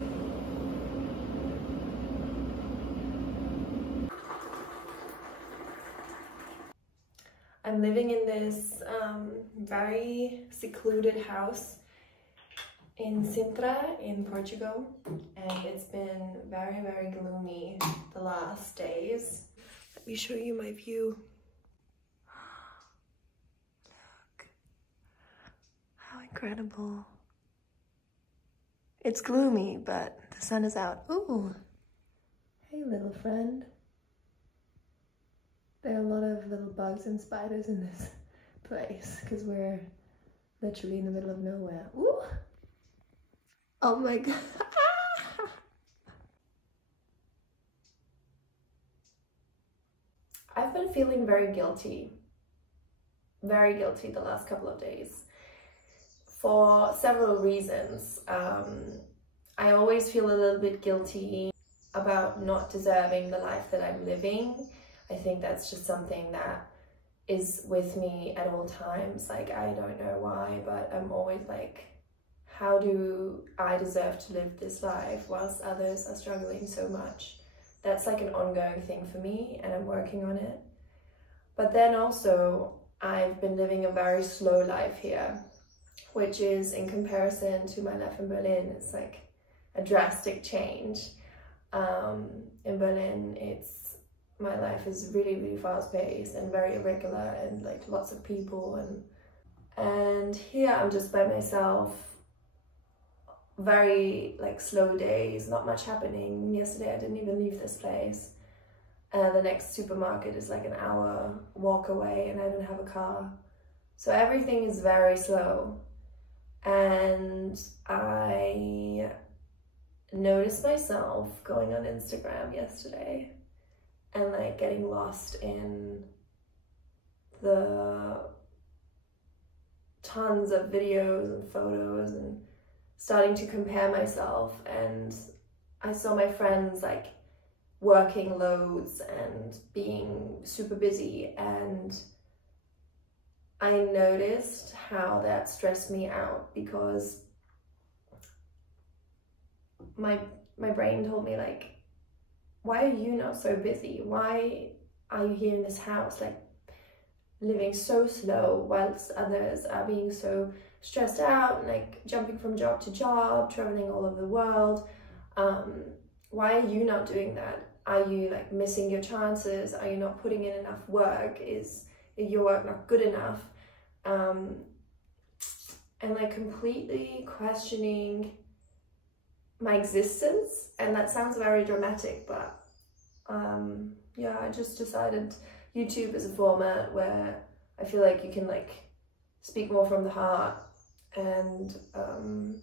I'm living in this very secluded house in Sintra in Portugal, and it's been very, very gloomy the last days. Let me show you my view. Look, how incredible. It's gloomy, but the sun is out. Ooh, hey little friend. There are a lot of little bugs and spiders in this place because we're literally in the middle of nowhere. Ooh. Oh my god. I've been feeling very guilty the last couple of days for several reasons. I always feel a little bit guilty about not deserving the life that I'm living. I think that's just something that is with me at all times. Like, I don't know why, but I'm always like, how do I deserve to live this life whilst others are struggling so much? That's like an ongoing thing for me, and I'm working on it. But then also, I've been living a very slow life here, which is, in comparison to my life in Berlin, it's like a drastic change. In Berlin, my life is really, really fast-paced and very irregular, and like lots of people, and here I'm just by myself. Very like slow days, not much happening. Yesterday I didn't even leave this place. The next supermarket is like an hour walk away, and I don't have a car. So everything is very slow. And I noticed myself going on Instagram yesterday and like getting lost in the tons of videos and photos and starting to compare myself. And I saw my friends like working loads and being super busy, and I noticed how that stressed me out because my brain told me like, why are you not so busy? Why are you here in this house like living so slow whilst others are being so stressed out and like jumping from job to job, traveling all over the world? Why are you not doing that? Are you like missing your chances? Are you not putting in enough work? Is your work not good enough? And like completely questioning my existence. And that sounds very dramatic, but yeah, I just decided YouTube is a format where I feel like you can like speak more from the heart and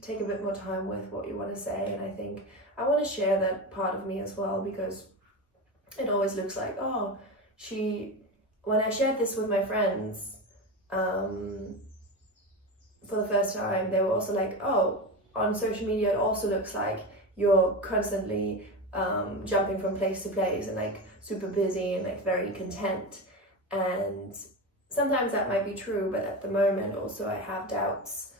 take a bit more time with what you want to say. And I think I want to share that part of me as well, because it always looks like, oh, when I shared this with my friends for the first time, they were also like, oh, on social media it also looks like you're constantly jumping from place to place and like super busy and like very content. And sometimes that might be true, but at the moment also I have doubts.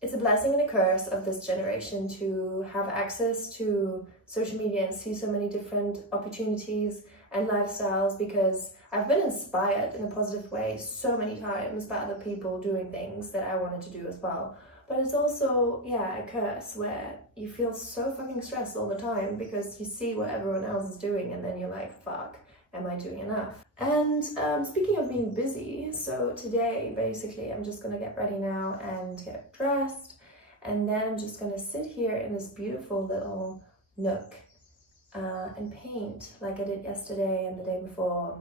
It's a blessing and a curse of this generation to have access to social media and see so many different opportunities and lifestyles, because I've been inspired in a positive way so many times by other people doing things that I wanted to do as well. But it's also, yeah, a curse where you feel so fucking stressed all the time because you see what everyone else is doing, and then you're like, fuck, am I doing enough? And speaking of being busy, so today basically I'm just gonna get ready now and get dressed, and then I'm just gonna sit here in this beautiful little nook and paint like I did yesterday and the day before.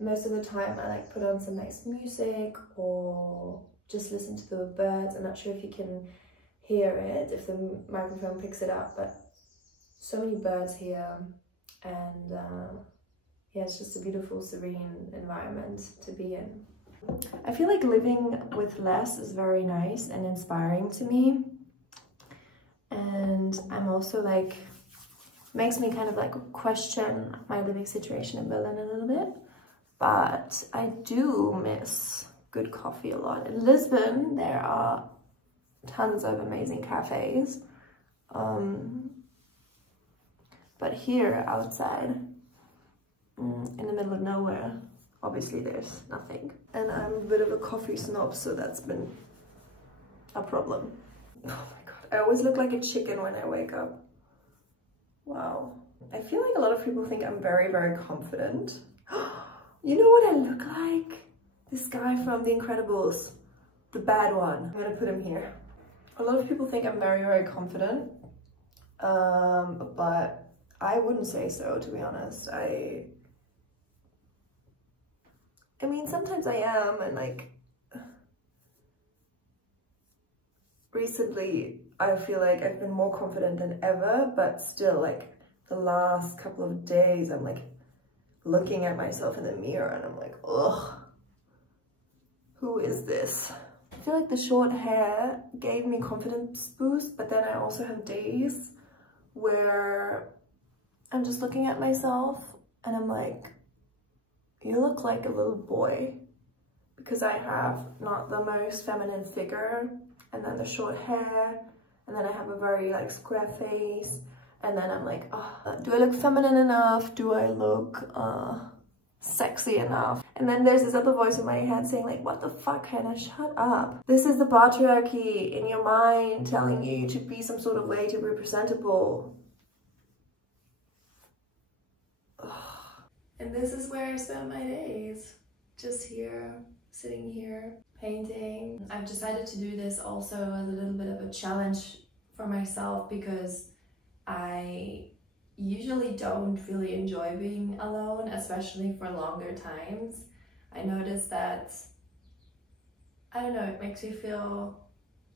Most of the time I like put on some nice music or just listen to the birds. I'm not sure if you can hear it, if the microphone picks it up, but so many birds here. And yeah, it's just a beautiful, serene environment to be in. I feel like living with less is very nice and inspiring to me. And I'm also like, makes me kind of like question my living situation in Berlin a little bit. But I do miss good coffee a lot. In Lisbon, there are tons of amazing cafes. But here outside, in the middle of nowhere, obviously there's nothing. And I'm a bit of a coffee snob, so that's been a problem. Oh my god, I always look like a chicken when I wake up. Wow. I feel like a lot of people think I'm very, very confident. You know what I look like? This guy from The Incredibles, the bad one. I'm gonna put him here. A lot of people think I'm very, very confident, but I wouldn't say so, to be honest. I mean, sometimes I am, and like, recently I feel like I've been more confident than ever, but still, like, the last couple of days I'm like looking at myself in the mirror and I'm like, ugh, who is this? I feel like the short hair gave me confidence boost, but then I also have days where I'm just looking at myself and I'm like, you look like a little boy, because I have not the most feminine figure, and then the short hair, and then I have a very like square face, and then I'm like, oh, do I look feminine enough? Do I look sexy enough? And then there's this other voice in my head saying like, what the fuck, Hannah, shut up. This is the patriarchy in your mind telling you to be some sort of way to be presentable. And this is where I spend my days, just here, sitting here, painting. I've decided to do this also as a little bit of a challenge for myself, because I usually don't really enjoy being alone, especially for longer times. I noticed that, I don't know, it makes me feel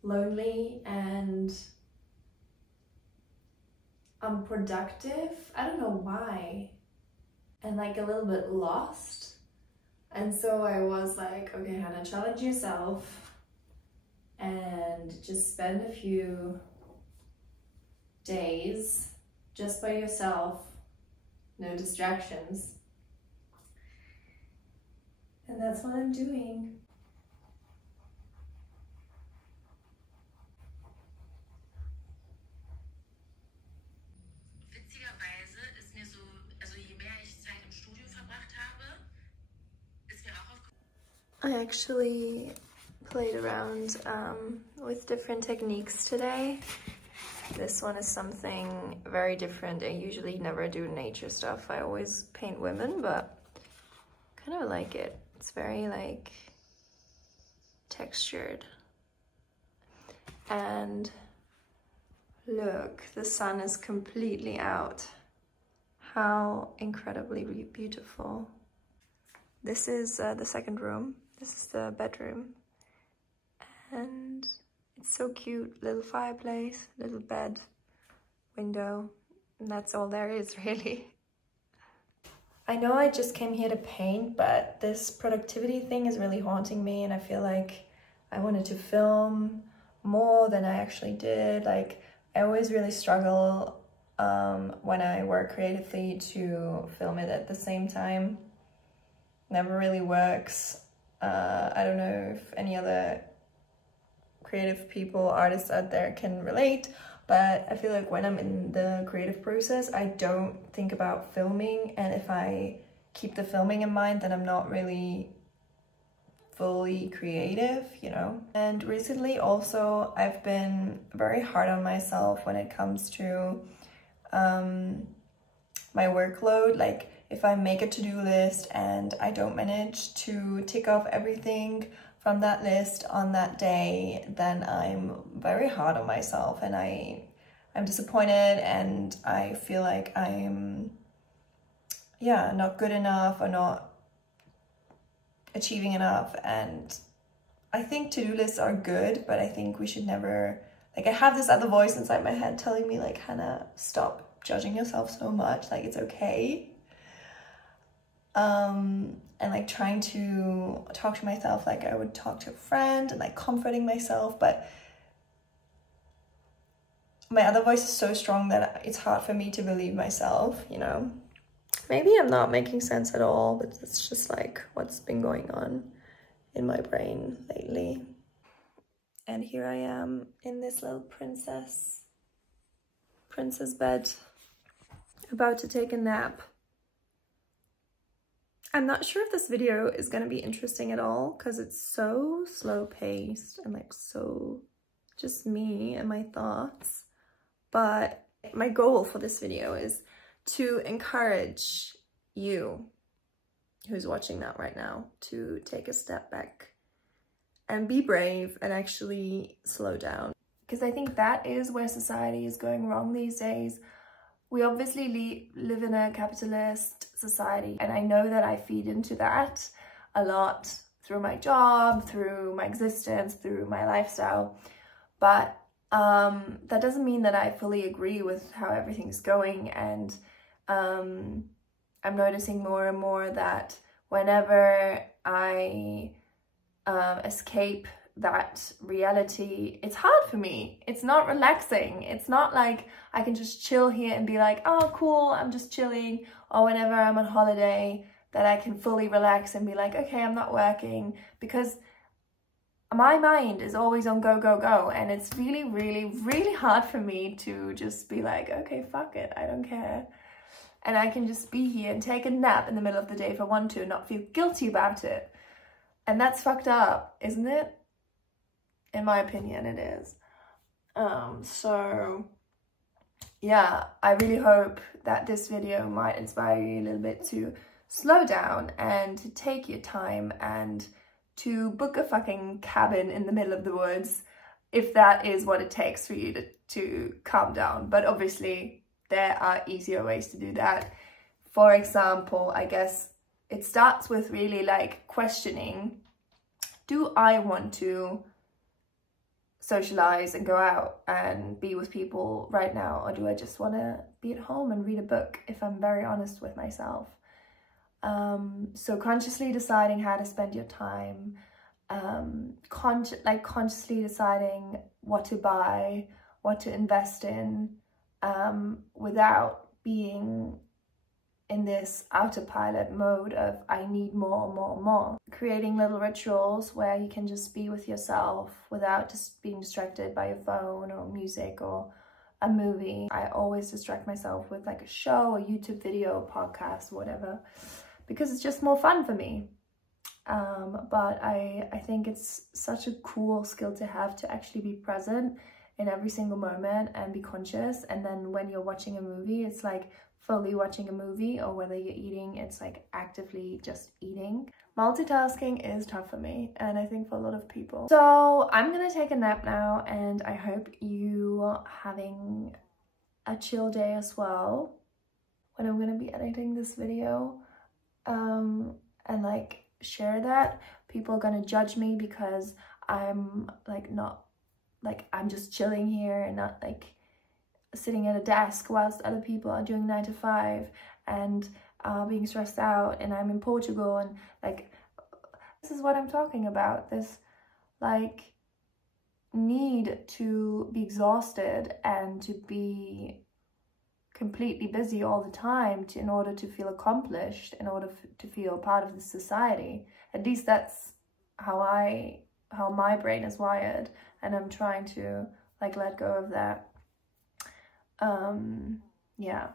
lonely and unproductive. I don't know why. And like a little bit lost. And so I was like, okay, Hannah, challenge yourself and just spend a few days just by yourself, no distractions. And that's what I'm doing. I actually played around with different techniques today. This one is something very different. I usually never do nature stuff. I always paint women, but kind of like it. It's very like textured. And look, the sun is completely out. How incredibly beautiful. This is the second room. This is the bedroom, and it's so cute. Little fireplace, little bed, window, and that's all there is really. I know I just came here to paint, but this productivity thing is really haunting me, and I feel like I wanted to film more than I actually did. Like, I always really struggle when I work creatively to film it at the same time. Never really works. I don't know if any other creative people, artists out there can relate, but I feel like when I'm in the creative process, I don't think about filming, and if I keep the filming in mind, then I'm not really fully creative, you know? And recently also, I've been very hard on myself when it comes to my workload. Like, if I make a to-do list and I don't manage to tick off everything from that list on that day, then I'm very hard on myself, and I'm disappointed, and I feel like I'm, yeah, not good enough or not achieving enough. And I think to-do lists are good, but I think we should never, like, I have this other voice inside my head telling me like, Hannah, stop judging yourself so much, like, it's okay. And like trying to talk to myself like I would talk to a friend, and like comforting myself, but my other voice is so strong that it's hard for me to believe myself, you know? Maybe I'm not making sense at all, but it's just like what's been going on in my brain lately. and here I am in this little princess bed, about to take a nap. I'm not sure if this video is going to be interesting at all because it's so slow paced and like so just me and my thoughts, but my goal for this video is to encourage you who's watching that right now to take a step back and be brave and actually slow down, because I think that is where society is going wrong these days. We obviously live in a capitalist society, and I know that I feed into that a lot through my job, through my existence, through my lifestyle, but that doesn't mean that I fully agree with how everything's going. And I'm noticing more and more that whenever I escape that reality, it's hard for me. It's not relaxing. It's not like I can just chill here and be like, oh cool, I'm just chilling. Or whenever I'm on holiday, that I can fully relax and be like, okay, I'm not working, because my mind is always on go, go, go. And it's really, really, really hard for me to just be like, okay, fuck it, I don't care. And I can just be here and take a nap in the middle of the day if I want to and not feel guilty about it. And that's fucked up, isn't it? In my opinion, it is. So yeah, I really hope that this video might inspire you a little bit to slow down and to take your time and to book a fucking cabin in the middle of the woods if that is what it takes for you to calm down. But obviously there are easier ways to do that. For example, I guess it starts with really like questioning, do I want to socialize and go out and be with people right now, or do I just want to be at home and read a book, if I'm very honest with myself? So consciously deciding how to spend your time, consciously deciding what to buy, what to invest in, without being in this autopilot mode of I need more, more, more. Creating little rituals where you can just be with yourself without just being distracted by your phone or music or a movie. I always distract myself with like a show, a YouTube video, podcast, whatever, because it's just more fun for me. But I think it's such a cool skill to have, to actually be present in every single moment and be conscious. And then when you're watching a movie, it's like fully watching a movie, or whether you're eating, it's like actively just eating. Multitasking is tough for me, and I think for a lot of people. So I'm gonna take a nap now, and I hope you are having a chill day as well when I'm gonna be editing this video, and like share that. People are gonna judge me because I'm like not like I'm just chilling here and not like sitting at a desk whilst other people are doing 9 to 5 and being stressed out, and I'm in Portugal, and like this is what I'm talking about, this like need to be exhausted and to be completely busy all the time in order to feel accomplished, in order to feel part of the society. At least that's how my brain is wired, and I'm trying to like let go of that. Yeah,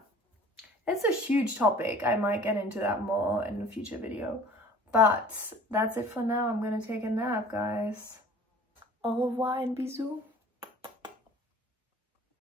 it's a huge topic. I might get into that more in a future video, but that's it for now. I'm gonna take a nap, guys. Au revoir and bisous.